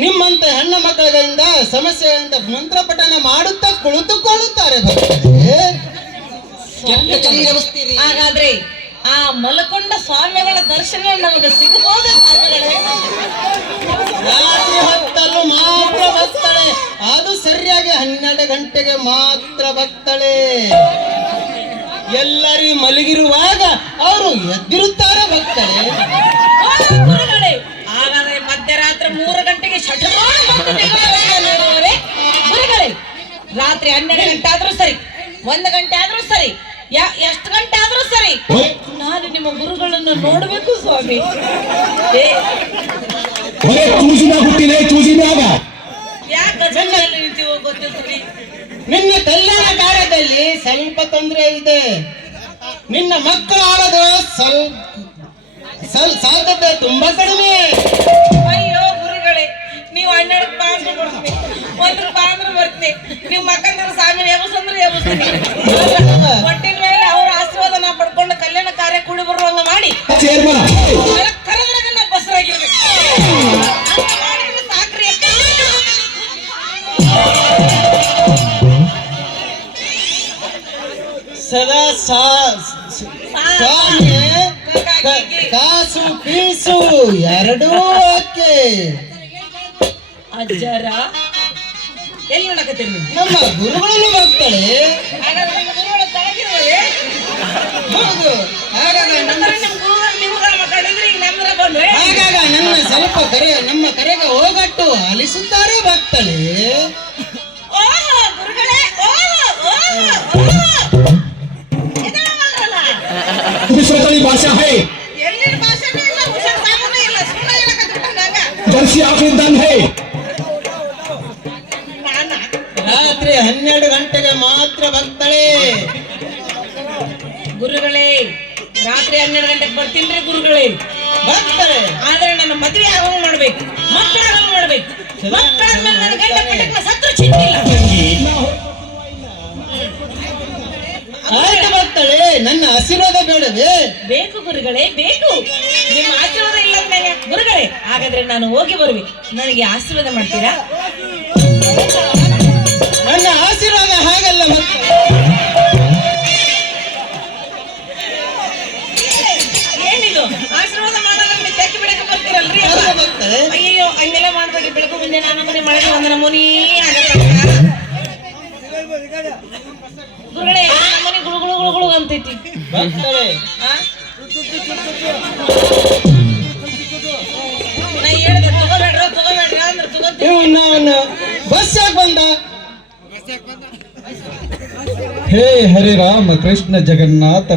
ನಿಮ್ಮಂತ ಹೆಣ್ಣು ಮಕ್ಕಳಿಂದ ಸಮಸ್ಯೆಯಿಂದ ಮಂತ್ರ ಪಠನ ಮಾಡುತ್ತಾ ಕುಳಿತುಕೊಳ್ಳುತ್ತಾರೆ ಭಕ್ತರೇ. ಹಾಗಾದ್ರೆ ಆ ಮಲಕೊಂಡ ಸ್ವಾಮಿಗಳ ದರ್ಶನ ನಮಗೆ ಸಿಗಬಹುದು. ರಾತ್ರಿ ಹೊತ್ತಲ್ಲೂ ಮಾತ್ರ ಭಕ್ತಳೆ, ಅದು ಸರಿಯಾಗಿ 12 ಗಂಟೆಗೆ ಮಾತ್ರ ಭಕ್ತಳೆ. ಎಲ್ಲರೂ ಮಲಗಿರುವಾಗ ಅವರು ಎದ್ದಿರುತ್ತಾರೆ ಭಕ್ತಳೆ. ಹಾಗಾದ್ರೆ ಮಧ್ಯರಾತ್ರಿ 3 ಗಂಟೆಗೆ ಗುರುಗಳೇ, ರಾತ್ರಿ 12 ಗಂಟೆ ಆದ್ರೂ ಸರಿ, 1 ಗಂಟೆ ಆದ್ರೂ ಸರಿ, ಎಷ್ಟು ಗಂಟೆ ಆದ್ರೂ ಸರಿ, ನಾನು ನಿಮ್ಮ ಗುರುಗಳನ್ನು ನೋಡ್ಬೇಕು ಸ್ವಾಮಿ. ಯಾಕೆ ನಿಂತೀವೋ ಗೊತ್ತಿಲ್ಲ. ನಿನ್ನ ಕಲ್ಯಾಣ ಕಾರ್ಯದಲ್ಲಿ ಸ್ವಲ್ಪ ತೊಂದರೆ ಇದೆ. ನಿನ್ನ ಮಕ್ಕಳು ಆಡೋದು ಸಾಧ್ಯತೆ ತುಂಬಾ ಕಡಿಮೆ. ಅಯ್ಯೋ ಗುರುಗಳೇ, ನೀವು 12 ಬಾ ಅಂದ್ರೆ ಬರ್ತೀನಿ, 1 ರೂಪಾಯಿ ಅಂದ್ರೆ ಬರ್ತೀನಿ. ನೀವು ಮಕ್ಕಂದ್ರೆ ಸ್ವಾಮಿ ಎಬ್ಸಂದ್ರೆ ಎಬ್ಸ್ತೀನಿ. ಒಟ್ಟಿನ ಮೇಲೆ ಅವ್ರ ಆಶೀರ್ವಾದ ನಾ ಪಡ್ಕೊಂಡು ಕಲ್ಯಾಣ ಕಾರ್ಯ ಕೂಡಿ ಬರುವಂಗ ಮಾಡಿ ಕರೆದ್ರಾಗ ನಾ ಬಸರಾಗಿರ್ಬೇಕು. ಸಾಕ್ರಿ ಸದಾ ಕಾಸು ಪೀಸು ಎರಡೂ ಓಕೆ. ಅಜ್ಜರ ಎಲ್ಲಿ ನೋಡಕತ್ತೀರಿ ನೀವು? ನಮ್ಮ ಗುರುಗಳನ್ನು ಭಕ್ತಳೆ. ಹಾಗಾದ್ರೆ ನಿಮ್ಮ ಗುರುಗಳು ತಳಗಿರುವರೆ? ಹೌದು. ಹಾಗಾಗ ನನ್ನ ಸ್ವಲ್ಪ ನಮ್ಮ ಕರೆಗೆ ಹೋಗಟ್ಟು ಅಲಿಸುತ್ತಾರೆ ಭಕ್ತಳೆ. ಭಾಷಾ ಹೈ ಎಲ್ಲಿನ ಭಾಷೆನೂ ಇಲ್ಲ, ಹುಷಾರ್ ಸಾಮಾನು ಇಲ್ಲ, ಸುಮ್ಮನೆ ಹೇಳಕತ್ತಿಬಿಟ್ಟ ನಂಗ. Jersey African high. ರಾತ್ರಿ 12 ಗಂಟೆಗೆ ಮಾತ್ರ ಭಕ್ತಳೆ. ಗುರುಗಳೇ, ರಾತ್ರಿ 12 ಗಂಟೆಗೆ ಬರ್ತೀನ್ರಿ ಗುರುಗಳೇ. ಭಕ್ತಳೆ, ಆದ್ರೆ ನನ್ನ ಮದುವೆ ಆಗಂಗ್ ಮಾಡ್ಬೇಕು, ಮಕ್ಕಳಾಗಂಗ್ ಮಾಡ್ಬೇಕು. ಮಕ್ಕಳಾದ್ಮೇಲೆ ನನ್ನ ಗಂಡ ಪಟ್ಟಕ್ಕೆ ಸತ್ರು ಚಿಂತಿಲ್ಲ. ಆಯ್ತು ಭಕ್ತಳೆ, ನನ್ನ ಆಶೀರ್ವಾದ ಬೇಡವೇ? ಬೇಕು ಗುರುಗಳೇ, ಬೇಕು. ನಿಮ್ಮ ಆಶೀರ್ವಾದ ಇಲ್ಲ ಮೇಲೆ ಗುರುಗಳೇ, ಹಾಗಾದ್ರೆ ನಾನು ಹೋಗಿ ಬರ್ಬೇಕು. ನನಗೆ ಆಶೀರ್ವಾದ ಮಾಡ್ತೀರಾ? ನನ್ನ ಆಶೀರ್ವಾದ ಹಾಗಲ್ಲ ಭಕ್ತಳೆ. ಏನಿದು ಆಶೀರ್ವಾದ ಮಾಡೋದ್ರಲ್ಲಿ ತೆಕ್ಕಿ ಬಿಡಕ್ಕೆ ಬರ್ತೀರಲ್ರಿ? ಅಯ್ಯೋ, ಹಂಗೆಲ್ಲ ಮಾಡ್ಬೇಡಿ. ಬೆಳಕು ಮುಂದೆ ನಾನು ಮನೆ ಮಳೆಗೆ ಒಂದನ ಮುನಿ ಗುರುಗಳೇ, ಮನೆ ಗುಳು ಗುಳು ಗುಳು ಗುಳು ಅಂತೈತಿ ಭಕ್ತಳೆ. ನಾ ಹೇಳಿದೆ ತಗೋಬೇಡ್ರ ಅಂದ್ರೆ ತಗೋತೀವಿ. ಇವನು ಬಸ್ ಯಾಕೆ ಬಂದ? ಹೇ ಹರಿ ರಾಮ ಕೃಷ್ಣ ಜಗನ್ನಾಥ